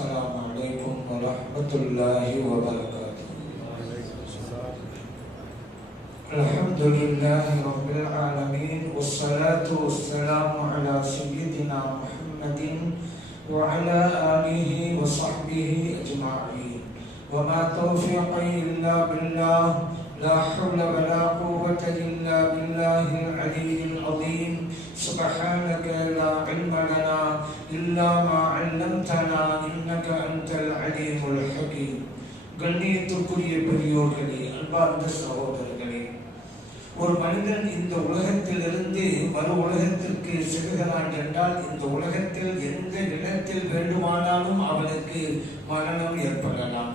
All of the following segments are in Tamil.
السلام عليكم ورحمة الله وبركاته. الحمد لله رب العالمين والصلاة والسلام على سيدنا محمد وعلى آله وصحبه أجمعين وما توفيقي إلا بالله لا حول ولا قوة إلا بالله العلي العظيم سبحانك لا علم لنا إلا ما علمتنا إنك أنت العليم الحكيم. கண்ணியத்துக்குரிய பெரியோர்களே, அன்பார்ந்த சகோதரர்களே, ஒரு மனிதன் இந்த உலகத்திலிருந்து மறு உலகத்திற்கு செல்கிறான் என்றால் இந்த உலகத்தில் எந்த இடத்தில் வேண்டுமானாலும் அவனுக்கு மரணம் ஏற்படலாம்.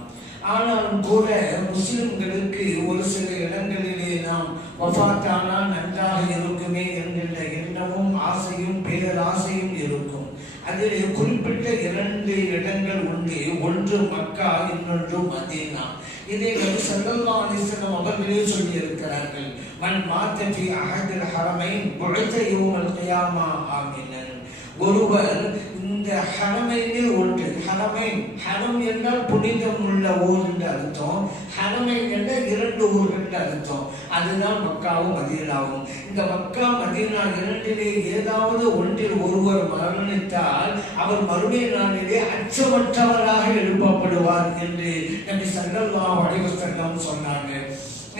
ஆனாலும் கூட முஸ்லிம்களுக்கு ஒரு சில இடங்களிலே நாம் வஃபாத்தானால் நன்றாக இருக்குமே என்கின்ற எண்ணமும் ஆசையும் பேராசையும் இருக்கும். அதிலே குறிப்பிட்ட 2 இடங்கள் உண்டு. ஒன்று மக்கா, இன்னொன்று மதீனா. இதை நபி ஸல்லல்லாஹு அலைஹி வஸல்லம் அவர்களே சொல்லி இருக்கிறார்கள். மன் மாத ஃபீ அஹதில் ஹரமைன் புஇஸ யௌமல் கியாமா ஆமினன். ஒருவர் இந்த ஹரமைனில் ஒன்று, ஹரமைன், ஹரம் என்றால் புனிதம் உள்ள ஊர் என்று அர்த்தம், ஹரமைன் என்ற 2 ஊர்கள் என்று அர்த்தம். அதுதான் மக்காவும் மதீனாவும். இந்த மக்கா மதீனா இரண்டிலே ஏதாவது ஒன்றில் ஒருவர் மரணித்தால் அவர் மறுமை நாளிலே அச்சமற்றவராக எழுப்பப்படுவார் என்று நபி ஸல்லல்லாஹு அலைஹி வஸல்லம் சொன்னாங்க.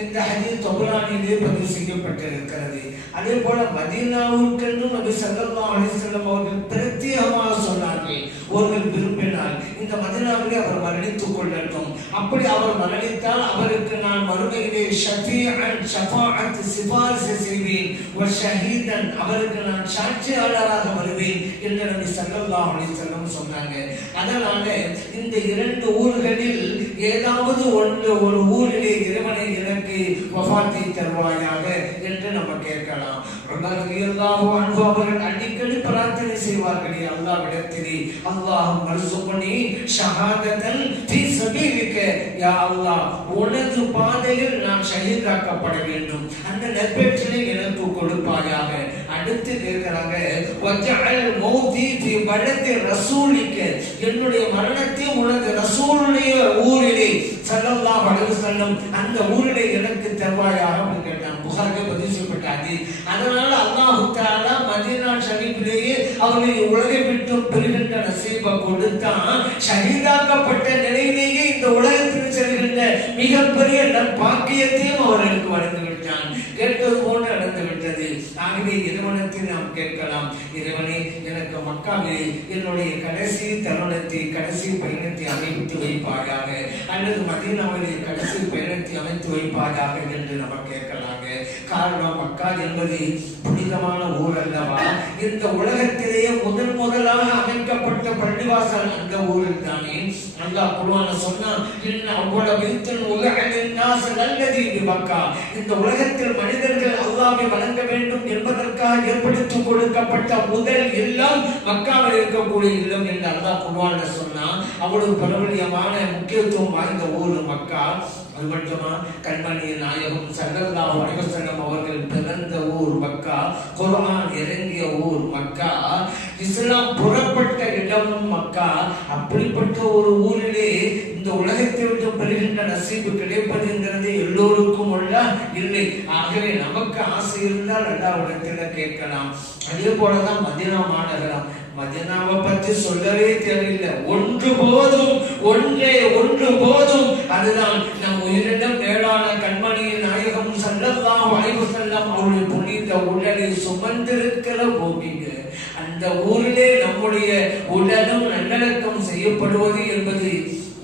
இந்த ஹதீஸ் தபரானிலே பதிவு செய்யப்பட்டிருக்கிறது. அதே போல மதீனாவுக்கென்று நபி ஸல்லல்லாஹு அலைஹி வஸல்லம் அவர்கள் பிரத்யேகமாக சொன்னார்கள், ஒருவர் விரும்பினால் இந்த மதீனாவிலே அவர் மரணித்துக் கொள்ளட்டும். அப்படி அவர் மரணித்தால் அவருக்கு நான் மறுமையிலே ஷஃபீஅன் ஷஃபாஅத் சிபாரிசு செய்வேன், வ ஷஹீதன் அவருக்கு நான் சாட்சியாளராக வருவேன் என்று நபி ஸல்லல்லாஹு அலைஹி வஸல்லம் சொன்னாங்க. அதனால இந்த 2 ஊர்களில் ஏதாவது ஒரு ஊரிலே இறைவனை எனக்கு வஃபாத்தை தருவாயாக என்று நம்ம கேட்கலாம். உமர் ரலியல்லாஹு அன்ஹு அவர்கள் அடிக்கடி பிரார்த்தனை செய்வார்கள், அல்லாஹ்விடத்திலே அல்லாஹும்ம ர்ஸுக்னி ஷஹாதத்தன் ஃபீ ஸபீலிக, யா அல்லாஹ் உனது பாதையில் நான் ஷஹீதாக்கப்பட வேண்டும், அந்த நற்பேற்றினை எனக்கு கொடுப்பாயாக. அடுத்து கேட்கிறாங்க, வஜஅல் மௌதி ஃபீ பலதி ரசூலிக, என்னுடைய மரணத்தை உனது ரசூலுடைய ஊரிலே ஸல்லல்லாஹு அலைஹி வஸல்லம் அந்த ஊரிலே எனக்கு தருவாயாக என்று கேட்டான். புகாரிலே பதிவு செய்யப்பட்ட ஹதீஸ். அதனால அல்லாஹ் தஆலா மதீனா ஷரீஃபிலேயே அவர்களை உலகை விட்டு பெறுகின்ற நசீபை கொடுத்தான். ஷஹீதாக்கப்பட்ட நிலையிலேயே இந்த உலகத்தில் செல்கின்ற மிகப்பெரிய பாக்கியத்தையும் அவர்களுக்கு வழங்கி விட்டான். கேட்டது போன்று நடந்து விட்டது. ஆகவே இறைவனத்தில் நாம் கேட்கலாம், இறைவனே எனக்கு மக்காவிலே என்னுடைய கடைசி தருணத்தை, கடைசி பயணத்தை அமைத்து வைப்பாயாக, அல்லது மதீனாவிலே கடைசி பயணத்தை அமைத்து வைப்பாயாக என்று நம்ம கேட்கலாங்க. காரணம், மக்கா என்பது புனிதமான ஊர் அல்லவா? இந்த உலகத்திலேயே முதலாக அமைக்கப்பட்ட பள்ளிவாசல் அந்த ஊரில் தானே. அல்லாஹ் குர்ஆன்ல சொன்னான், இன்ன அவ்வள பைத்துல் உலஹலின் நாஸ் அல்லதி பிமக்கா, இந்த உலகத்தில் மனிதர்கள் அல்லாஹ்வை வணங்க வேண்டும் என்பதற்காக ஏற்படுத்தி கொடுக்கப்பட்ட முதல் இல்லம் மக்காவில் இருக்கக்கூடிய இல்லம் என்று அல்லாஹ் குர்ஆன்ல சொன்னான். அவ்வளவு பிரபல்யமான முக்கியத்துவம் வாய்ந்த ஊர் மக்கா. அது மட்டுமா, கண்மணி நாயகம் ஸல்லல்லாஹு அலைஹி வஸல்லம் அவர்கள் பிறந்த ஊர் மக்கா, குர்ஆன் இறங்கிய ஊர் மக்கா, இஸ்லாம் புறப்பட்ட இடமும் மக்கா. அப்படிப்பட்ட ஒரு ஊரிலே இந்த உலகத்தை விட்டு பெறுகின்ற நசீபு கிடைப்பதுங்கிறது எல்லோருக்கும் உள்ள இல்லை. ஆகவே நமக்கு ஆசை இருந்தால் அல்லாஹ்விடத்தில் கேட்கலாம். அதே போலதான் மதீனா மாநகரம். மதீனாவை பற்றி சொல்லவே தேவையில்லை. ஒன்று போதும், ஒன்று போதும். அதுதான் நம் உயிரிடம் மேலான கண்மணியின் நாயகம் ஸல்லல்லாஹு அலைஹி வஸல்லம் அவருடைய புனித உடலை சுமந்திருக்கிற பூமிங்க. அந்த ஊரிலே நம்முடைய உடலும் நல்லடக்கம் செய்யப்படுவது என்பது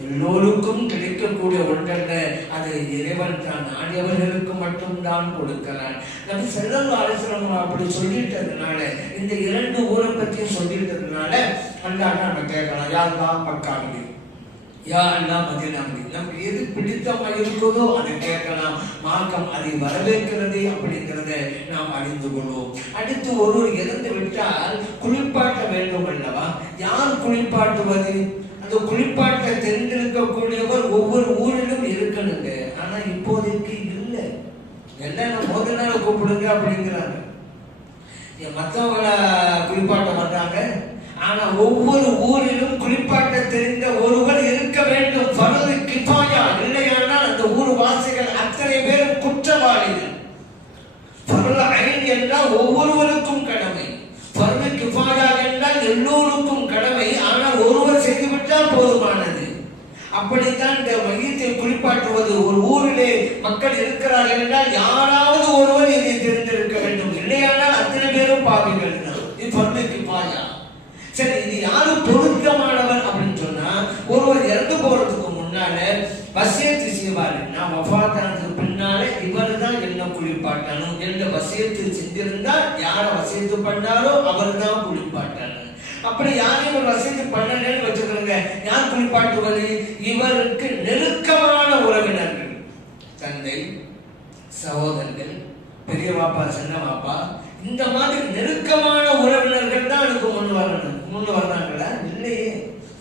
எல்லோருக்கும் கிடைக்கக்கூடிய ஒன்றல்ல. அது இறைவன் தான் நாடியவர்களுக்கு மட்டும்தான் கொடுக்கிறான். நபி ஸல்லல்லாஹு அலைஹி வஸல்லம் அப்படி சொல்லிட்டதுனால, இந்த 2 ஊரை பற்றி சொல்லிட்டதுனால அல்லாஹ் நம்ம கேட்கலாம், யா அல்லாஹ் மக்காவிலே, யா அல்லாஹ் மதீனாவிலே, நமக்கு எது பிடித்தமா இருக்குதோ அதை கேட்கலாம். மார்க்கம் அதை வரவேற்கிறது அப்படிங்கிறத நாம் அறிந்து கொள்வோம். அடுத்து ஒருவர் இறந்து விட்டால் குளிப்பாட்ட வேண்டும் அல்லவா? யார் குளிப்பாட்டுவது? அந்த குளிப்பாட்ட தெரிந்திருக்கக்கூடியவர் ஒவ்வொரு ஊரிலும் இருக்கணுங்க. ஆனா இப்போதைக்கு இல்லை. எல்லாம் முதல் நாள் கூப்பிடுங்க அப்படிங்கிறாங்க. மற்றவங்களை குளிப்பாட்ட வர்றாங்க, ஆனா ஒவ்வொரு ஊரிலும் குளிப்பாட்ட தெரிந்த ஒருவர் இருக்க வேண்டும். ஃபர்து கிஃபாயா, இல்லையானால் அந்த ஊர் வாசிகள் அத்தனை பேரும் குற்றவாளிகள். ஃபர்து ஐன் என்றால் ஒவ்வொருவருக்கும் கடமை, ஃபர்து கிஃபாயா என்றால் எல்லோருக்கும் கடமை. ஆனால் ஒருவர் செய்துவிட்டால் போதுமானது. அப்படித்தான் இந்த மையத்தை குளிப்பாட்டுவது. ஒரு ஊரிலே மக்கள் இருக்கிறார்கள் என்றால் யாராவது ஒருவர் இதை தெரிந்திருக்க வேண்டும், இல்லையானால் அத்தனை பேரும் பாவிகள் தான். இது ஃபர்து கிஃபாயா. சரி, இது யாரு பொருத்தமானவர் அப்படின்னு சொன்னா, ஒருவர் இறந்து போறதுக்கு முன்னால வசியத்து செய்வாரு. நான் வஃபாத்தானதுக்கு பின்னால இவர் தான் என்ன குளிப்பாட்டணும் என்ற வசியத்து செஞ்சிருந்தா யார வசியத்து பண்ணாரோ அவர் தான் குளிப்பாட்டணும். அப்படி யாரையும் ஒரு வசியத்து பண்ணலன்னு வச்சுக்கிறோங்க, யார் குளிப்பாட்டுவது? இவருக்கு நெருக்கமான உறவினர்கள், தந்தை, சகோதரர்கள், பெரிய பாப்பா, சின்ன பாப்பா, இந்த மாதிரி நெருக்கமான உறவினர்கள் தான் அதுக்கு முன் வர்றாங்களா? இல்லையே.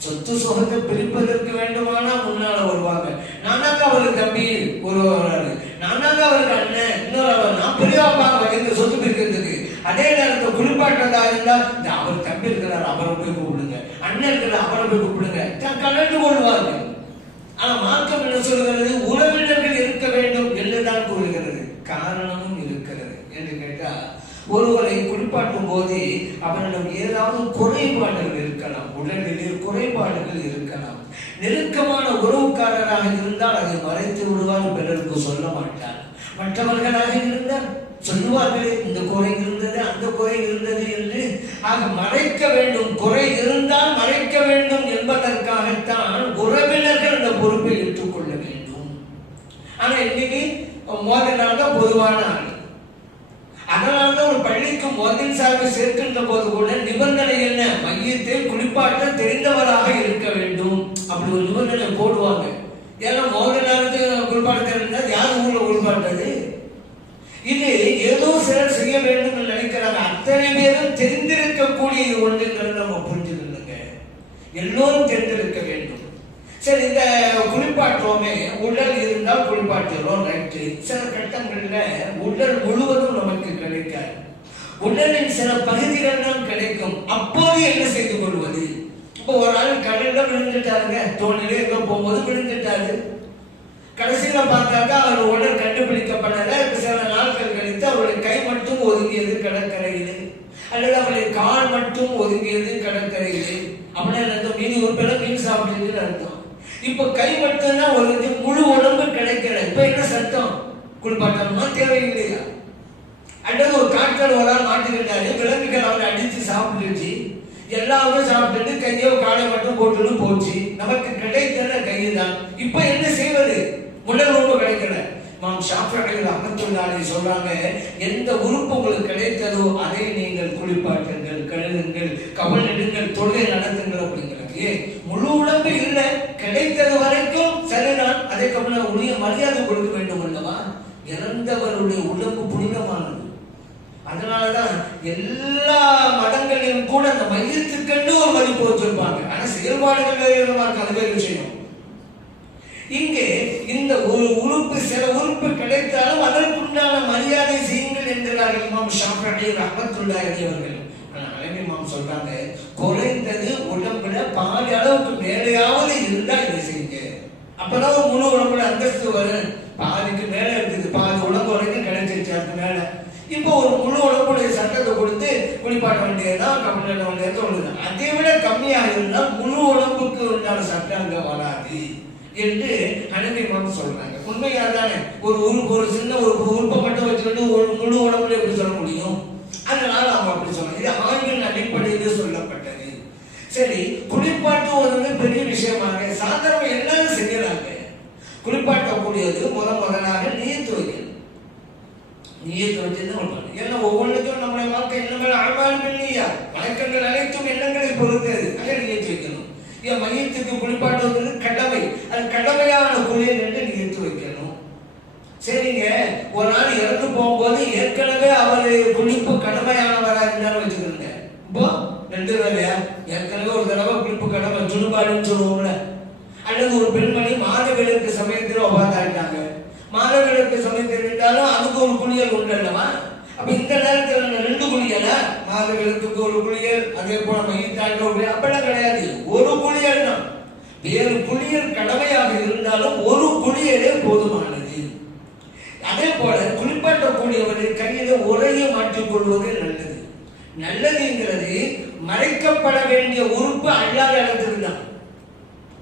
சொத்து சுகத்தை பிரிப்பதற்கு வேண்டுமானா முன்னால வருவாங்க. நானாங்க அவருக்கு தம்பி ஒருவர், நானாங்க அவருக்கு அண்ணன் இன்னொரு, நான் பெரியவாப்பா இந்த சொத்து பிரிக்கிறதுக்கு. அதே நேரத்தில் குளிப்பாட்டதா இருந்தா அவர் தம்பி இருக்கிறார், அவரை போய் கூப்பிடுங்க, அண்ணன் இருக்கிறார், அவரை போய் கூப்பிடுங்க, கலந்து கொள்வார்கள். ஆனா மார்க்கம் என்ன சொல்கிறது? உறவினர்கள் இருக்க வேண்டும் என்றுதான் கூறுகிறது. காரணமும் இருக்கிறது என்று கேட்டா, ஒருவரை குளிப்பாட்டும் போது அவரிடம் ஏதாவது குறைபாடுகள் இருக்கலாம், உடலிலே குறைபாடுகள் இருக்கலாம். நெருக்கமான உறவுக்காரராக இருந்தால் அதை மறைத்து விடுவார், பிறருக்கு சொல்ல மாட்டார். மற்றவர்களாக இருந்தால் சொல்லுவார்களே, இந்த குறை இருந்தது, அந்த குறை இருந்தது என்று. ஆக மறைக்க வேண்டும், குறை இருந்தால் மறைக்க வேண்டும் என்பதற்காகத்தான் உறவினர்கள் அந்த பொறுப்பை ஏற்றுக்கொள்ள வேண்டும். ஆனா இன்னைக்கு மோதனாக பொதுவான ஆள். அதனால்தான் ஒரு பள்ளிக்கு மோதின் சார்பை சேர்க்கின்ற போது கூட நிபந்தனை என்ன? மையத்தை குளிப்பாட்ட தெரிந்தவராக இருக்க வேண்டும். அப்படி ஒரு நிபந்தனை போடுவாங்க. ஏன்னா மோதனாருக்கு குளிப்பாட்ட தெரிந்தா யார் ஊர்ல குளிப்பாட்டது? இது ஏதோ சிலர் செய்ய வேண்டும் என்று நினைக்கிறாங்க. அத்தனை பேரும் தெரிந்திருக்கக்கூடிய ஒன்றுங்கிறத நம்ம புரிஞ்சுக்கணுங்க. எல்லோரும் தெரிந்திருக்க வேண்டும். சரி, இந்த குளிப்பாட்டுவோமே, உடல் இருந்தால் குளிப்பாட்டுறோம், ரைட்டு. சில கட்டங்கள்ல உடல் முழுவதும் நமக்கு கிடைக்காது. உடலின் சில பகுதிகள் தான் கிடைக்கும். அப்போது என்ன செய்து கொள்வது? இப்போ ஒரு ஆள் கடல்ல விழுந்துட்டாருங்க, தோணிலே எங்க போகும்போது விழுந்துட்டாரு. கடைசியில பார்த்தாக்கா அவர் உடல் கண்டுபிடிக்கப்படல. சில நாட்கள் கழித்து அவருடைய கை மட்டும் ஒதுங்கியது கடற்கரையிலே, அல்லது அவருடைய கால் மட்டும் ஒதுங்கியது கடற்கரையிலே. அப்படின்னா மீன் உறுப்பில மீன் சாப்பிட்டு அர்த்தம். இப்ப கை மட்டும்தான் ஒதுங்கி, முழு உடம்பு கிடைக்கல. இப்ப என்ன சட்டம்? குளிப்பாட்டணுமா தேவையில்லையா? அல்லது ஒரு காட்கள் ஒரு ஆள் மாட்டிக்கிட்டாரு, விலங்குகள் அவரை அடிச்சு சாப்பிட்டுச்சு, எல்லாமே சாப்பிட்டுட்டு கையோ காலை மட்டும் போட்டு போச்சு. நமக்கு கிடைக்கிற கைதான். இப்ப என்ன செய்வது? உடல் உறுப்பு கிடைக்கல. இமாம் ஷாஃபிஈ ரஹ்மத்துல்லாஹி சொல்றாங்க, எந்த உறுப்பு உங்களுக்கு கிடைத்ததோ அதை நீங்கள் குளிப்பாட்டுங்கள், கழுவுங்கள், கவனிடுங்கள், தொழுகை நடத்துங்கள் அப்படிங்கிறது. முழு உடம்பு இல்லை, கிடைத்தது வரைக்கும் சரிதான். அதற்கப்புறம் உரிய மரியாதை கொடுக்க வேண்டும் அல்லவா? இறந்தவருடைய உடம்பு புனிதமானது. அதனாலதான் எல்லா மதங்களிலும் கூட அந்த மையத்துக்கென்று ஒரு மதிப்பு வச்சிருப்பாங்க. ஆனா செயல்பாடுகள் அது வேறு விஷயம். இங்கே இந்த ஒரு உறுப்பு, சில உறுப்பு கிடைத்தாலும் அதற்குண்டான மரியாதை செய்யுங்கள் என்கிறார்கள் இமாம் ஷாஃபிஈ ரஹ்மத்துல்லாஹி அவர்கள். இமாம் சொல்றாங்க, குறைந்தது உடம்புல பாதி அளவுக்கு மேலேயாவது இருந்தா இதை செய்யுங்க. அப்பதான் ஒரு முழு உடம்புல அந்தஸ்து வரும். பாதிக்கு மேல இருக்குது, பாதி உடம்பு வரைக்கும் கிடைச்சிருச்சு, அதுக்கு மேல இப்போ ஒரு முழு உடம்புடைய சட்டத்தை கொடுத்து குளிப்பாட்ட வேண்டியதுதான், கப்பல் வேண்டியது ஒண்ணுதான். அதை விட கம்மியாக இருந்தால் முழு உடம்புக்கு உண்டான சட்டம் அங்க வராது என்று ஹனஃபி இமாம் சொல்றாங்க. உண்மையா தானே? ஒரு உறுப்பு, ஒரு சின்ன ஒரு உறுப்பை மட்டும் வச்சுக்கிட்டு ஒரு முழு உடம்புல எப்படி சொல்ல முடியும்? அதனால அவங்க அப்படி சொல்றாங்க. இது ஆய்வின் அடிப்படையில் சொல்லப்பட்டது. சரி, குளிப்பாட்டுவது பெரிய விஷயமாக சாதாரண எல்லாரும் செய்யறாங்க. குளிப்பாட்டக்கூடியது முதலாக நீயத்து வைக்கணும். நீயத்து வச்சுதான் ஏன்னா ஒவ்வொன்றுக்கும் நம்முடைய வாழ்க்கை எண்ணங்கள் ஆழ்வாள் இல்லையா? வழக்கங்கள் அனைத்தும் எண்ணங்களை பொறுத்தது. அதை நீயத்து வைக்கணும். என் மையத்துக்கு குளிப்பாட்டுவது கடமை, அது கடமையான குளியல் என்று நீயத்து வைக்கணும். சரிங்க, ஒரு நாள் இறந்து போகும்போது ஏற்கனவே அவர் குளிப்பு கடமையானவராக இருந்தாலும் வச்சுக்கோங்க. இப்போ 2 வேலையா? ஏற்கனவே ஒரு தடவை குளிப்பு கடமை, ஜுனுபாடுன்னு சொல்லுவோம்ல. அல்லது ஒரு பெண்மணி மாதவிலக்கு சமயத்தில் உபாதாயிட்டாங்க. மாதவிலக்கு சமயத்தில் இருந்தாலும் அதுக்கு ஒரு குளியல் உண்டு அல்லவா? அப்ப இந்த நேரத்தில் 2 குளியல ஆறுகளுக்கு ஒரு குளியல், அதே போல மையத்தாங்க அப்படிலாம் கிடையாது. ஒரு குளியல் தான். வேறு குளியல் கடமையாக இருந்தாலும் ஒரு குளியலே போதுமானது. அதே போல குளிப்பாட்டக்கூடியவர்கள் கையில உரையை மாற்றிக்கொள்வது நல்லது. நல்லதுங்கிறது மறைக்கப்பட வேண்டிய உறுப்பு அல்லாத இடத்துக்கு தான்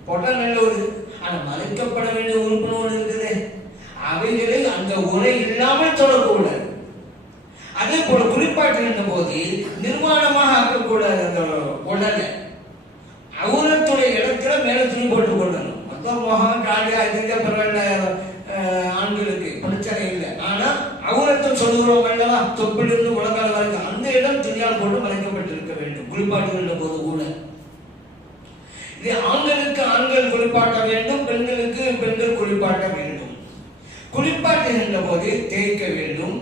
போட்டா நல்லது. ஆனா மறைக்கப்பட வேண்டிய உறுப்புன்னு ஒண்ணு இருக்குது, அவைகளை அந்த உரை இல்லாமல் தொடரக்கூடாது. அதே போல குளிப்பாட்டுகின்ற போது நிர்வாணமாக ஆக்கக்கூடாது. அந்த உடலை அவுரத்துடைய இடத்துல மேல துணி போட்டு கொள்ளணும். மொத்தம் முகம் காலி ஆகிருந்தா பரவாயில்ல, ஆண்களுக்கு பிரச்சனை இல்லை. ஆனா அவுரத்தம் சொல்லுகிறோம் அல்லவா, தொப்பிலிருந்து முழங்கால் வரைக்கும் அந்த இடம் துணியால் போட்டு மறைக்கப்பட்டிருக்க வேண்டும் குளிப்பாட்டுகின்ற போது கூட. இது ஆண்களுக்கு ஆண்கள் குளிப்பாட்ட வேண்டும், பெண்களுக்கு பெண்கள் குளிப்பாட்ட வேண்டும். குளிப்பாட்டுகின்ற போது தேய்க்க வேண்டும்.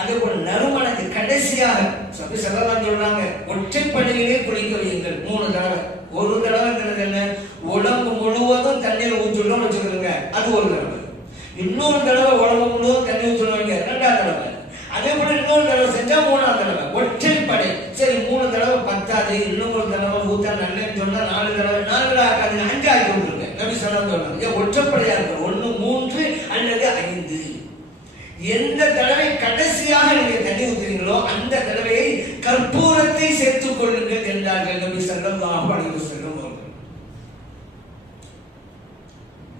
அதே போல நறுமணத்தை கடைசியாக சொல்லலாம் சொல்றாங்க, ஒற்றைப்படையிலே குளிக்க வையுங்கள் 3 தடவை. ஒரு தடவை என்ன, உடம்பு முழுவதும் தண்ணீர் ஊற்றிடும் வச்சுக்கிறோங்க, அது ஒரு தடவை. இன்னொரு தடவை உடம்பு முழுவதும் தண்ணி ஊற்றிடுவாங்க, 2ஆவது தடவை. அதே போல இன்னொரு தடவை செஞ்சா 3ஆவது தடவை. ஒற்றைப்படை. சரி 3 தடவை பத்தாது, இன்னொரு தடவை ஊத்த நல்லேன்னு சொன்னா 4 தடவை, 4 ஆகாது 5 ஆகி கொடுத்துருங்க. நபி ஸல்லல்லாஹு அலைஹி வஸல்லம் ஒற்றைப்படையா இருக்கு. 1, 3 அல்லது 5. எந்த தடவை கடைசியாக நீங்க தண்ணி ஊத்துறீங்களோ அந்த தடவையை கற்பூரத்தை சேர்த்துக் கொள்ளுங்கள் என்றார்கள் நபி ஸல்லல்லாஹு அலைஹி வஸல்லம் அவர்கள்.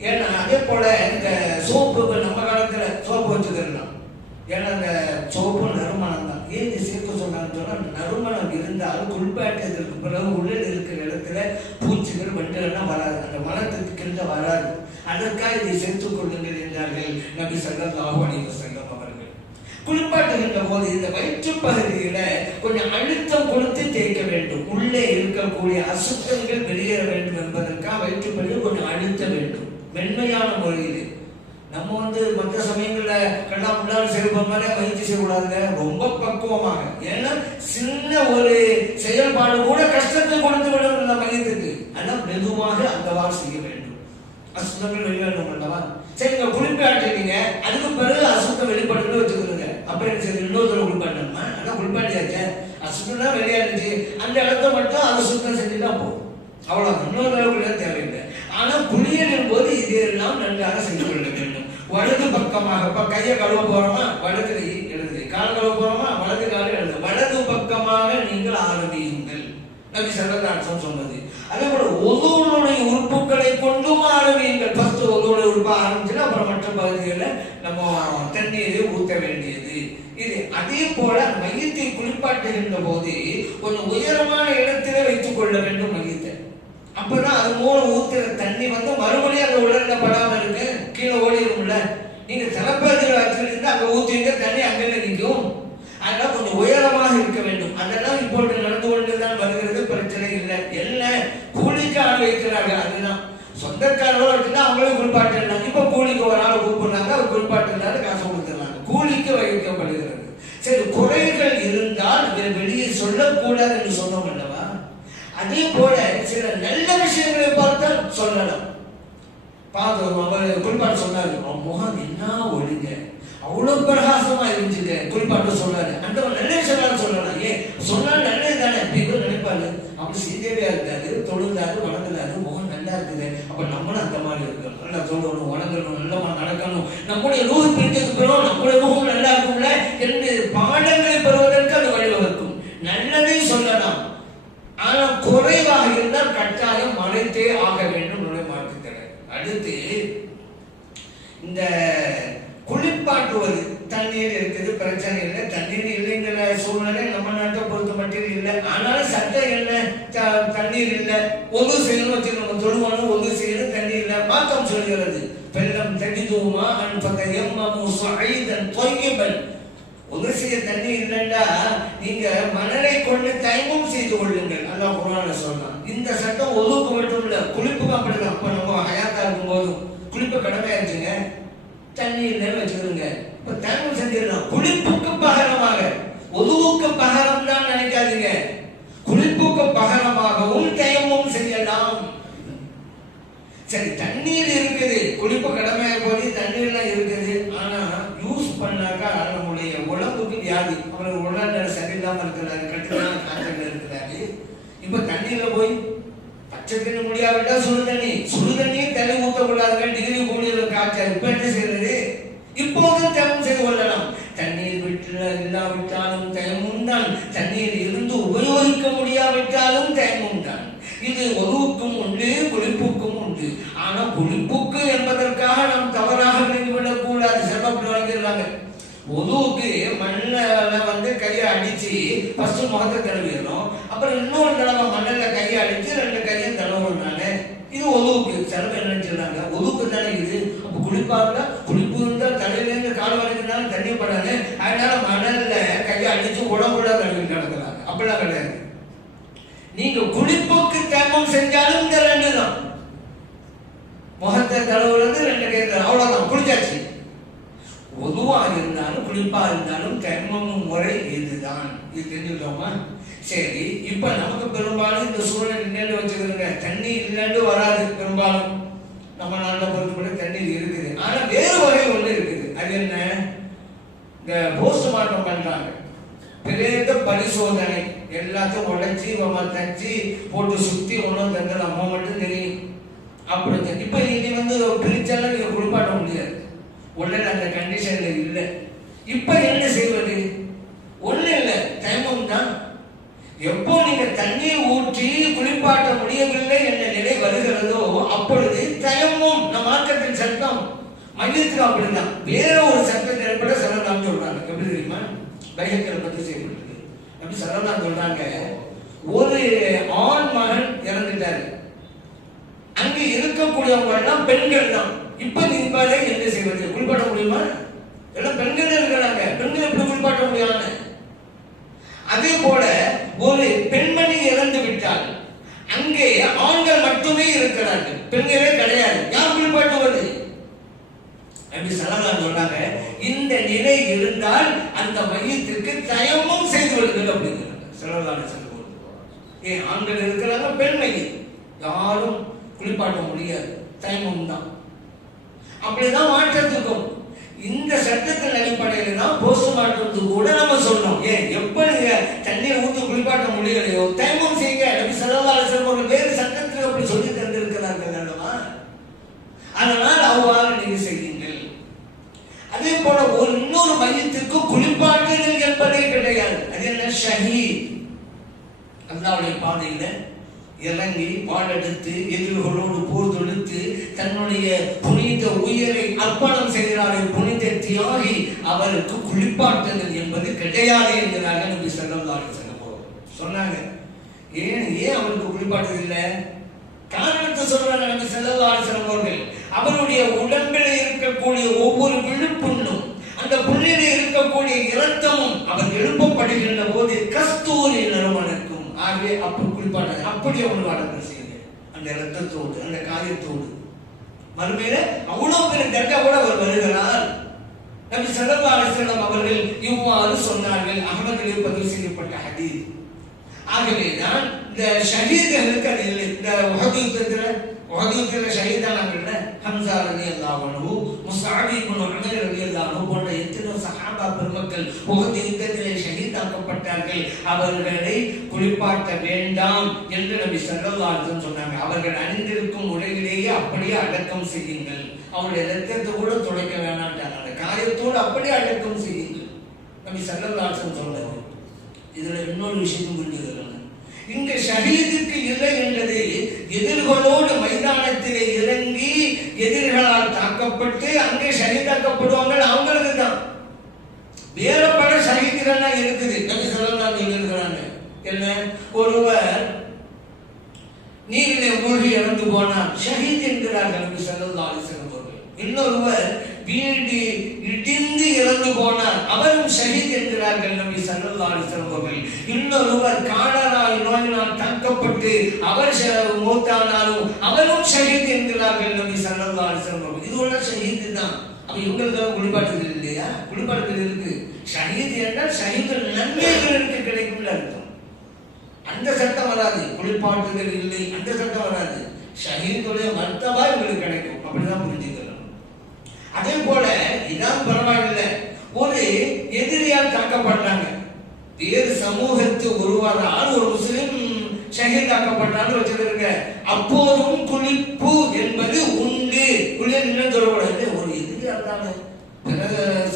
ஏன்னா அதே போல இந்த சோப்புகள் நம்ம காலத்துல சோப்பு வச்சுக்கலாம். ஏன்னா அந்த சோப்பு நறுமணம் தான். ஏன் சேர்க்க சொன்னான்னு சொன்னா, நறுமணம் இருந்தால் குளிப்பாட்டத்திற்கு பிறகு உடல் இருக்கிற இடத்துல பூச்சிகள் வண்டுகள்லாம் வராது, அந்த மனத்திற்கு கிட்ட வராது. அதற்காக இதை சேர்த்துக் கொள்ளுங்கள் என்றார்கள் நபி ஸல்லல்லாஹு அலைஹி வஸல்லம் அவர்கள். குளிப்பாட்டுகின்ற போது இந்த வயிற்று பகுதியில கொஞ்சம் அழுத்தம் கொடுத்து தேய்க்க வேண்டும். உள்ளே இருக்கக்கூடிய அசுத்தங்கள் வெளியேற வேண்டும் என்பதற்காக வயிற்று பகுதியில் கொஞ்சம் அழுத்த வேண்டும், மென்மையான முறையில். நம்ம மற்ற சமயங்கள்ல கண்ணா முன்னாள் செல்வம் மாதிரி வயிற்று செய்யக்கூடாதுங்க, ரொம்ப பக்குவமாக. ஏன்னா சின்ன ஒரு செயல்பாடு கூட கஷ்டத்தை கொடுத்து விடும் இந்த மையத்துக்கு. ஆனால் மெதுவாக அந்தவாறு செய்ய வேண்டும். அசுத்தங்கள் வெளியாடும் அல்லவா. சரி நீங்க குளிப்பாட்டிட்டீங்க, அதுக்கு பிறகு அசுத்தம் வெளிப்படுத்து வச்சுக்கிறீங்க. அப்புறம் சரி இன்னொரு தடவை குளிப்பாட்டணுமா, ஆனா குளிப்பாட்டியாச்சு, அசுத்தம் தான் வெளியாடுச்சு, அந்த இடத்த மட்டும் அதை சுத்தம் செஞ்சுதான் போகும், அவ்வளவு. இன்னொரு தடவை தேவையில்லை. ஆனா குளியலின் போது இதெல்லாம் நன்றாக செய்து கொள்ள வேண்டும். வலது பக்கமாக, இப்ப கையை கழுவ போறோமா வலது கை எழுது, கால் கழுவ போறோமா வலது கால் எழுது, வலது பக்கமாக நீங்கள் ஆரம்பியுங்கள் நபி ஸல்லல்லாஹு அலைஹி வஸல்லம் சொன்னது. அதே போல ஒவ்வொருடைய உறுப்புகளை கொண்டும் ஆரம்பியுங்கள். ஃபர்ஸ்ட் ஒவ்வொரு உறுப்பா ஆரம்பிச்சுன்னா அப்புறம் மற்ற பகுதிகளில் நம்ம தண்ணீரை ஊற்ற வேண்டியது இது. அதே போல மையத்தை குளிப்பாட்டுகின்ற போது கொஞ்சம் உயரமான இடத்திலே வைத்துக் கொள்ள வேண்டும் மையத்தை. அப்பதான் அது மூலம் ஊத்துற தண்ணி மறுபடியும் அந்த உடல்ல படாம இருக்கு, கீழே ஓடிடும்ல. நீங்க தலைப்பகுதியில் வச்சிருந்தா அங்க ஊத்திங்க, தண்ணி அங்கே நிற்கும். அதனால கொஞ்சம் உயரமாக இருக்க வேண்டும். அதெல்லாம் இப்போ நடந்து கொண்டுதான் வருகிறது, பிரச்சனை இல்லை. என்ன கூலிக்கு ஆள் வைக்கிறாங்க, அதுதான். சொந்தக்காரர்கள் வச்சுன்னா அவங்களே குளிப்பாட்டுறாங்க. இப்ப கூலிக்கு ஒரு ஆள் கூப்பிடுறாங்க, அவர் குளிப்பாட்டுறாரு, காசு கொடுத்துறாங்க, கூலிக்கு வைக்கப்படுகிறது. சரி குறைகள் இருந்தால் வெளியே சொல்லக்கூடாது என்று சொன்னோம் அல்லவா. அதே போல சில நல்ல விஷயங்களை பார்த்தால் சொல்லலாம். அவர் குளிப்பாட்டு சொன்னாரு, முகம் என்ன ஒழுங்க, அவ்வளவு பிரகாசமா இருந்துச்சு குளிப்பாட்டு சொன்னாரு. அந்த நல்ல விஷயம் சொல்லலாம். ஏன் சொன்னால் நல்லது தானே நினைப்பாரு. அப்படி சீதேவியா இருக்காரு, தொழுந்தாரு, வணங்குறாரு, முகம் நல்லா இருக்குது. அப்ப நம்மளும் அந்த மாதிரி இருக்கணும், நல்லா சொல்லணும், வணங்கணும், நல்லமா நடக்கணும், நம்முடைய ரூஹ் பிரிஞ்சிருக்கிறோம், நம்முடைய ரூஹும் நல்லா இருக்கும்ல என்று பாடங்களை பெறுவதற்கு அது வழிவகுக்கும். நல்லதை சொல்லலாம். ஆனா குறைவாக இருந்தால் கட்டாயம் மறைத்தே ஆக வேண்டும். மாற்றுக்கிறது. அடுத்து இந்த குளிப்பாட்டுவது, தண்ணீர் இருக்குது பிரச்சனை இல்லை, தண்ணீர் இல்லைங்கிற சூழ்நிலை நம்ம நாட்டை பொறுத்த மட்டும் இல்லை. ஆனாலும் சட்டம் என்ன, தண்ணீர் இல்லை, ஒது செய்யணும் வச்சுக்கணும், தொழுவணும், ஒது செய்யணும், தண்ணீர் இல்லை. மாக்கம் சொல்கிறது, பெல்லம் தடிதுமா அன்பதையம்மு ஸஈதன் த்வையிபன். ஒது செய்ய தண்ணி இல்லைண்டா நீங்க மணலை கொண்டு தைமம் செய்து கொள்ளுங்கள், அல்லாஹ் குர்ஆன்ல சொல்றான். இந்த சட்டம் ஒதுக்கு மட்டும் இல்ல, குளிப்புக்கு அப்படிதான். அப்ப நம்ம ஹயாத்தா இருக்கும் போதும் குளிப்பு கடமையாச்சுங்க, தண்ணி இல்லைன்னு வச்சுக்கிறோங்க, இப்ப தைமம் செஞ்சிடலாம். குளிப்புக்கு பகரமாக, ஒதுவுக்கு பகரம் தான் நினைக்காதீங்க, குளிப்புக்கு பகரமாகவும் தைமம் செய்யலாம். சரி தண்ணீர் இருக்குது, குளிப்பு கடமையா போது தண்ணீர்லாம் இருக்குது. ஆனா யூஸ் பண்ணாக்கா நம்முடைய உடம்புக்கு வியாதி, அவங்களுக்கு உடல்நிலை சரியில்லாம இருக்கிறாரு, கட்டுதான் தண்ணியில போய் பச்சை தண்ணி முடியாவிட்டா சுடுதண்ணி தண்ணி ஊற்றக்கூடாது, டிகிரி கூடிய காய்ச்சல். இப்ப என்ன செய்யறது? இப்போதும் தயமம் செய்து கொள்ளலாம். தண்ணீர் இல்லாவிட்டாலும் தயமும் தான், தண்ணீர் இருந்து உபயோகிக்க முடியாவிட்டாலும் தயமும் தான். இது ஒருவுக்கும் உண்டு, குளிப்புக்கும் உண்டு. ஆனா குளிப்புக்கு என்பதற்காக நாம் தவறாக விளங்கிவிடக் கூடாது. சிறப்பு வழங்கிடுறாங்க. ஒதுவுக்கு மண்ணில் கையை அடிச்சு ஃபர்ஸ்ட் முகத்தை தடவிடணும், அப்புறம் இன்னொரு தடவை மண்ணில் கையை அடிச்சு 2 கையும் தடவுனாங்க. இது ஒதுவுக்கு. சிறப்பு என்னன்னு சொல்றாங்க, ஒதுவுக்கு தானே இது. அப்ப குளிப்பாங்க, குளிப்பு இருந்தால் தலையிலேருந்து கால் வரைக்கும் தண்ணி படாது, அதனால மணல்ல கையை அடிச்சு உடம்புல கழுவி கிடக்குறாங்க. அப்படிலாம் கிடையாது. நீங்க குளிப்புக்கு தயமம் செஞ்சாலும் இந்த 2 தான். முகத்தை தடவுறது 2 கை, அவ்வளவுதான், குளிச்சாச்சு. பொதுவா இருந்தாலும் குளிப்பா இருந்தாலும் தயமமும் முறை இதுதான். இது தெரிஞ்சுக்கிட்டோமா? சரி, இப்ப நமக்கு பெரும்பாலும் இந்த சூழல் என்னன்னு வச்சுக்கிறோங்க, தண்ணி இல்லைன்னு வராது. பெரும்பாலும் நம்ம நாட்டில் பொறுத்தப்பட தண்ணீர் இருக்குது. ஆனா வேறு வகை ஒண்ணு இருக்குது. அது என்ன? இந்த போஸ்ட்மார்ட்டம் பண்றாங்க, பெரிய பரிசோதனை, எல்லாத்தையும் உடைச்சி தச்சு போட்டு சுத்தி ஒன்றும் தந்து நம்ம மட்டும் தெரியும். அப்படி இப்ப இனி பிரிச்சாலும் நீங்க குளிப்பாட்ட முடியாது. உடனே அந்த கண்டிஷன்ல இல்லை. இப்ப என்ன செய்வது? ஒண்ணு இல்லை, தயமம் தான். எப்போ நீங்க தண்ணீர் ஊற்றி குளிப்பாட்ட முடியவில்லை என்ற நிலை வருகிறதோ அப்பொழுது தயமம். நம் மார்க்கத்தின் சட்டம் மையத்துக்கு அப்படிதான். வேற ஒரு சட்டத்தை ஏற்பட சரதாம் சொல்றாங்க. எப்படி தெரியுமா? பையக்களை பத்தி செய்யப்பட்டது. அப்படி சரதாம் சொல்றாங்க, ஒரு ஆண் மகன் இறந்துட்டாரு, அங்க இருக்கக்கூடியவங்க எல்லாம் பெண்கள் தான். இப்ப நீங்க என்ன செய்வது? குளிப்பாட்ட முடியுமா? எல்லாம் பெண்கள் இருக்கிறாங்க, பெண்கள் எப்படி குளிப்பாட்ட முடியாது? அதே போல ஒரு பெண்மணி இறந்து விட்டால் அங்கே ஆண்கள் மட்டுமே இருக்கிறார்கள், பெண்களே கிடையாது. யார் குளிப்பாட்டுவது? அப்படி சலதான் சொல்றாங்க, இந்த நிலை இருந்தால் அந்த மையத்திற்கு தயமம் செய்து விடுங்கள் அப்படிங்கிறாங்க. சலதான சொல்லுவோம், ஆண்கள் இருக்கிறாங்க, பெண்மை யாரும் குளிப்பாட்ட முடியாது, தயமம் தான். அப்படிதான் மாற்றத்துக்கும் இந்த சட்டத்தின் அடிப்படையில் தான் போஸ்ட்மார்ட்டத்துக்கு கூட நம்ம சொல்றோம். எப்ப நீங்க தண்ணீர் ஊற்றி குளிப்பாட்ட முடியலையோ தயமம் செய்யுங்க. நபி ஸல்லல்லாஹு அலைஹி வஸல்லம் வேறு சட்டத்தில் அப்படி சொல்லி தந்திருக்கிறார்கள் அல்லவா? அதனால் அவ்வாறு நீங்க செய்யுங்கள். அதே போல ஒரு இன்னொரு மையத்துக்கு குளிப்பாட்டுதல் என்பதே கிடையாது. அது என்ன? ஷஹீத், அல்லாஹ்வுடைய பாதையில இறங்கி வாழெடுத்து எதிரிகளோடு போர் தொடுத்து தன்னுடைய புனித உயிரை அர்ப்பணம் செய்கிறாரே புனித தியாகி, அவருக்கு குளிப்பாட்டுதல் என்பது கிடையாது என்கிறார்கள் நபி ஸல்லல்லாஹு அலைஹி வஸல்லம் சொன்னாங்க. ஏன் அவருக்கு குளிப்பாட்டுதல் இல்லை? காரணத்தை சொல்றாங்க நபி ஸல்லல்லாஹு அலைஹி வஸல்லம் அவர்கள். அவருடைய உடம்பில் இருக்கக்கூடிய ஒவ்வொரு விழுப்புண்ணும், அந்த புண்ணிலே இருக்கக்கூடிய இரத்தமும் அவர் எழுப்பப்படுகின்ற போது கஸ்தூரி நறுமணக்கும். ஆகவே அப்படி குளிப்பாட்டாங்க. அப்படியே ஒன்று அடக்கம் செய்யுங்க அந்த இரத்தத்தோடு, அந்த காயத்தோடு. மறுமையில அவ்வளவு பெரிய தண்டனை கூட அவர் வருகிறார். நபி ஸல்லல்லாஹு அலைஹி வஸல்லம் அவர்கள் இவ்வாறு சொன்னார்கள். அஹ்மதிலே பதிவு செய்யப்பட்ட ஹதீஸ். ஆகவே தான் இந்த ஷஹீதுகளுக்கு அது இல்லை. இந்த உஹது யுத்தத்தில் ஷஹீதானாங்கல்ல, ஹம்ஸா ரலியல்லாஹு அன்ஹு, முஸ்அப் இப்னு உமைர் ரலியல்லாஹு அன்ஹு போன்ற எத்தனை சஹாபா பெருமக்கள் உஹது யுத்தத்தில் ஷஹீதாக்கப்பட்டார்கள். அவர்களை குளிப்பாட்ட வேண்டாம் என்று நபி ஸல்லல்லாஹு அலைஹி வஸல்லம் சொன்னாங்க. அவர்கள் அணிந்திருக்கும் உடையிலேயே அப்படியே அடக்கம் செய்யுங்கள். அவருடைய இரத்தத்தை கூட துடைக்க வேண்டாம்ட்டாங்க. அந்த காயத்தோடு அப்படியே அடக்கம் செய்யுங்கள் நபி ஸல்லல்லாஹு அலைஹி வஸல்லம் சொன்னாங்க. இதுல இன்னொரு விஷயம் புரிஞ்சுக்கிறாங்க. இங்க ஷஹீதுக்கு இல்லை என்றது எதிர்களோடு மைதானத்திலே இறங்கி எதிர்களால் தாக்கப்பட்டு அங்கே ஷஹீதாக்கப்படுவாங்க, அவங்களுக்கு தான். வேற பல ஷஹீதுகள் இருக்குது. நபி ஸல்லல்லாஹு அலைஹி வஸல்லம் சொல்றாங்க, என்ன? ஒருவர் நீரிலே மூழ்கி இறந்து போனார், ஷஹீத் என்கிறார்கள் நபி ஸல்லல்லாஹு அலைஹி வஸல்லம் அவர்கள். இன்னொருவர் வீடு இடிந்து இறந்து போனார், அவரும் ஷஹீத் என்கிறார்கள் நபி ஸல்லல்லாஹு அலைஹி வஸல்லம் அவர்கள். இன்னொருவர் காலரா நோயினால் தாக்கப்பட்டு அவர் மூத்தானாலும் அவரும் ஷஹீத் என்கிறார்கள் நபி ஸல்லல்லாஹு அலைஹி வஸல்லம் அவர்கள். இது ஒரு ஷஹீத் தான். அப்ப இவங்களுக்கு குளிப்பாட்டுதல் இல்லையா? குளிப்பாட்டுதல் இருக்கு. ஷஹீத் என்றால் ஷஹீத் நன்மைகளுக்கு கிடைக்கும் அர்த்தம். அந்த சட்டம் வராது. குளிப்பாட்டுதல் இல்லை, அந்த சட்டம் வராது. ஷஹீதுடைய மர்த்தபா இவங்களுக்கு கிடைக்கும். அப்படிதான் புரிஞ்சுக்கலாம். அதே போல இதான் பரவாயில்லை, ஒரு எதிரியால் தாக்கப்படுறாங்க, வேறு சமூகத்து ஒருவரால் ஒரு முஸ்லிம் ஷஹீதாக்கப்பட்டாலும் வச்சிருக்க. அப்போதும் குளிப்பு என்பது உண்டு. குளிர் என்ன சொல்லக்கூடாது, ஒரு எதிரியா இருந்தாங்க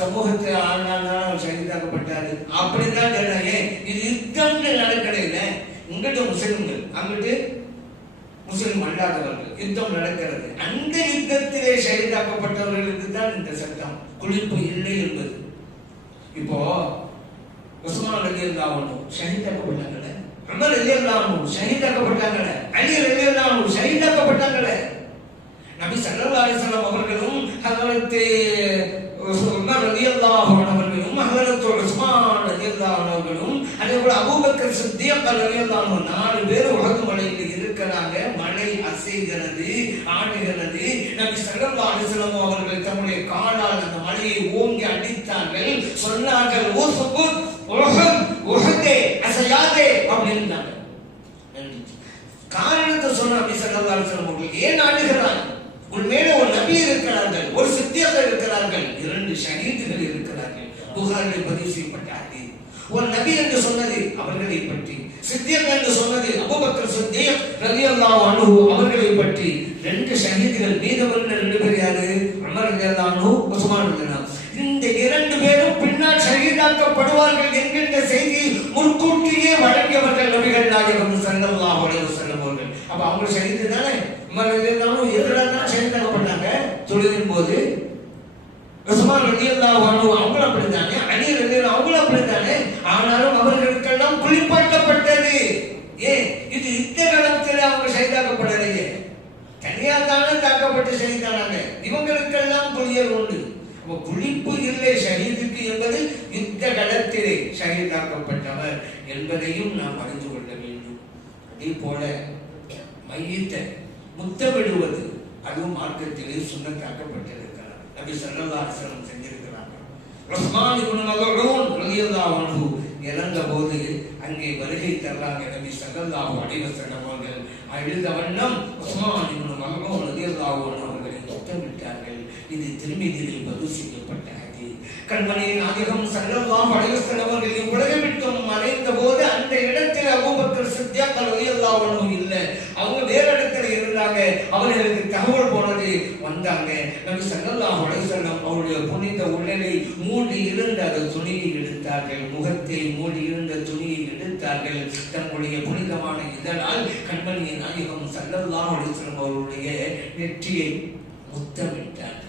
சமூகத்தை ஆனாலும் ஷஹீதாக்கப்பட்டாரு அப்படிதான் சொன்னாங்க. இது யுத்தங்கள் நடக்கல. இங்கிட்ட முஸ்லிம்கள், அங்கிட்டு முஸ்லிம் அல்லாதவர்கள் யுத்தம் நடக்கிறது. அந்த யுத்தத்திலே ஷஹீதாக்கப்பட்டவர்களுக்கு தான் இந்த சட்டம், குளிப்பு இல்லை என்பது. இப்போ உஸ்மான் ரலியல்லாஹு அன்ஹு ஷஹீதாக்கப்பட்டாங்களே, உமர் ரலியல்லாஹு அன்ஹு ஷஹீதாக்கப்பட்டாங்களே, அலி ரலியல்லாஹு அன்ஹு ஷஹீதாக்கப்பட்டாங்களே. நபி ஸல்லல்லாஹு அலைஹி வஸல்லம் அவர்களும் ஹஜ்ரத் உமர் ரலியல்லாஹு அன்ஹு அவர்களும் ஹஜ்ரத் உஸ்மான் ரலியல்லாஹு அன்ஹு அவர்களும் அதேபோல அபூபக்கர் சித்திக் ரலியல்லாஹு அன்ஹு 4 பேர் உஹது மலையில் இருக்கிறாங்க. மலை அசைகிறது, ஆடுகிறது. நபி ஸல்லல்லாஹு அலைஹி வஸல்லம் அவர்கள் தம்முடைய காலால் அந்த மலையை ஓங்கி அடித்தார்கள். சொன்னார்கள், உஸ்புத் உஹத் உஹதே அசையாதே அப்படின்னாங்க. காரணத்தை சொன்ன நபி ஸல்லல்லாஹு அலைஹி வஸல்லம் அவர்கள் ஏன் ஆடுகிறாங்க? உன் மேல ஒரு நபி இருக்கிறார்கள், ஒரு சித்தியர் இருக்கிறார்கள், 2 ஷஹீதுகள் இருக்கிறார்கள். புகாரில் பதிவு செய்யப்பட்ட ஹதீஸ். ஒரு நபி என்று சொன்னது அவர்களை பற்றி, சித்தியர் என்று சொன்னது அபூபக்கர் சித்திக் ரலியல்லாஹு அன்ஹு அவர்களை பற்றி. 2 ஷஹீதுகள், மீதவர்கள் 2 பேர் யாரு? உமர் ரலியல்லாஹு அன்ஹு, உஸ்மான் ரலியல்லாஹு அன்ஹு. இந்த 2 பேரும் பின்னால் ஷஹீதாக்கப்படுவார்கள் என்கின்ற செய்தி முன்கூட்டியே வழங்கியவர்கள் நபிகள் நாயகம் ஸல்லல்லாஹு அலைஹி வஸல்லம் அவர்கள். அப்ப அவங்க ஷஹீது தானே. உமர் ரலியல்லாஹு அன்ஹு எதிராக ஷஹீதாக்கப்பட்டாங்க தொழுதின் போது. உஸ்மான் ரலியல்லாஹு அன்ஹு அவங்க அப்படித்தானே, அலி ரலியல்லாஹு அவங்க அப்படித்தானே. ஆனாலும் அவர்களுக்கெல்லாம் குளிப்பாட்டப்பட்டது. ஏன்? இது யுத்த காலத்தில் அவங்க ஷஹீதாக்கப்படலையே, தனியாக தானே தாக்கப்பட்டு ஷஹீதானாங்க. இவங்களுக்கெல்லாம் குளியல் உண்டு. குளிப்பு இல்லை ஷஹீதுக்கு என்பது யுத்த களத்திலே ஷஹீதாக்கப்பட்டவர் என்பதையும் நாம் அறிந்து கொள்ள வேண்டும். அதே போல மையத்தை முத்தமிடுவது அதுவும் மார்க்கத்திலே சுன்னத்தாக்கப்பட்டிருக்கிறார். நபி ஸல்லல்லாஹு அலைஹி வஸல்லம் செஞ்சிருக்கிறாங்க. உஸ்மான் இப்னு மல்ஊன் ரலியல்லாஹு அன்ஹு இறந்த போது அங்கே வருகை தர்றாங்க. நபி ஸல்லல்லாஹு அலைஹி வஸல்லம் அவர்கள் அழுத வண்ணம் உஸ்மான் இப்னு மல்ஊன் ரலியல்லாஹு அன்ஹு அவர்களை முத்தமிட்டார்கள். இது திருமீதியிலே பதிவு செய்யப்பட்ட ஹதீஸ். கண்மணி நாயகம் ஸல்லல்லாஹு அலைஹி வஸல்லம் அவர்கள் உலகை விட்டு மறைந்த போது அந்த இடத்தில் அபூபக்கர் சித்திக் ரலியல்லாஹு அன்ஹு இல்ல, அவங்க வேற இடத்துல இருந்தாங்க. அவர்களுக்கு தகவல் போனது, வந்தாங்க. நபி ஸல்லல்லாஹு அலைஹி வஸல்லம் அவருடைய புனித உடலை மூடி இருந்த அந்த துணியை எடுத்தார்கள், முகத்தை மூடி இருந்த துணியை எடுத்தார்கள். தன்னுடைய புனிதமான இதழால் கண்மணி நாயகம் ஸல்லல்லாஹு அலைஹி வஸல்லம் அவருடைய நெற்றியை முத்தமிட்டார்கள்.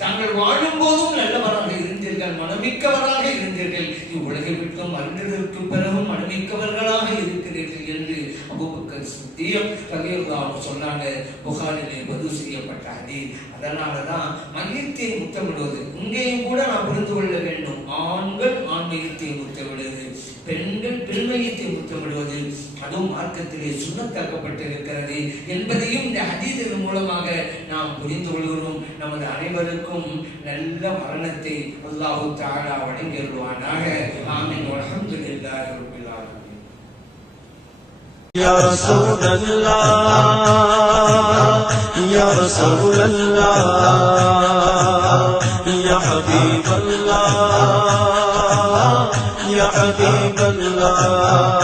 தாங்கள் வாழும் போதும் நல்லவராக இருந்தீர்கள், மனமிக்கவராக இருந்தீர்கள், இவ்வுலகை விட்டு மறைந்ததற்கு பிறகும் மனமிக்கவர்களாக இருக்கிறீர்கள் என்று அபூபக்கர் சித்திக் ரலியல்லாஹு அன்ஹு சொன்னாங்க. புகாரிலே பதிவு செய்யப்பட்ட ஹதீஸ். அதனாலதான் மையத்தை முத்தமிடுவது இங்கேயும் கூட நாம் புரிந்து கொள்ள வேண்டும். ஆண்கள் ஆண்மையத்தை முத்தமிடுவது, பெண்கள் பெண்மையத்தை முத்தமிடுவது அதுவும் மார்க்கத்திலே சுன்னத்தாக்கப்பட்டிருக்கிறது என்பதையும் இந்த ஹதீஸின் மூலமாக நாம் புரிந்து கொள்கிறோம். நமது அனைவருக்கும் நல்ல மரணத்தை அல்லாஹ் தஆலா வழங்கிடுவானாக. ஆமீன். வல்ஹம்துலில்லாஹி ரப்பில் ஆலமீன். யா ரசூலல்லாஹ் யா ரசூலல்லாஹ் யா ஹபீபல்லாஹ் யா ஹபீபல்லாஹ்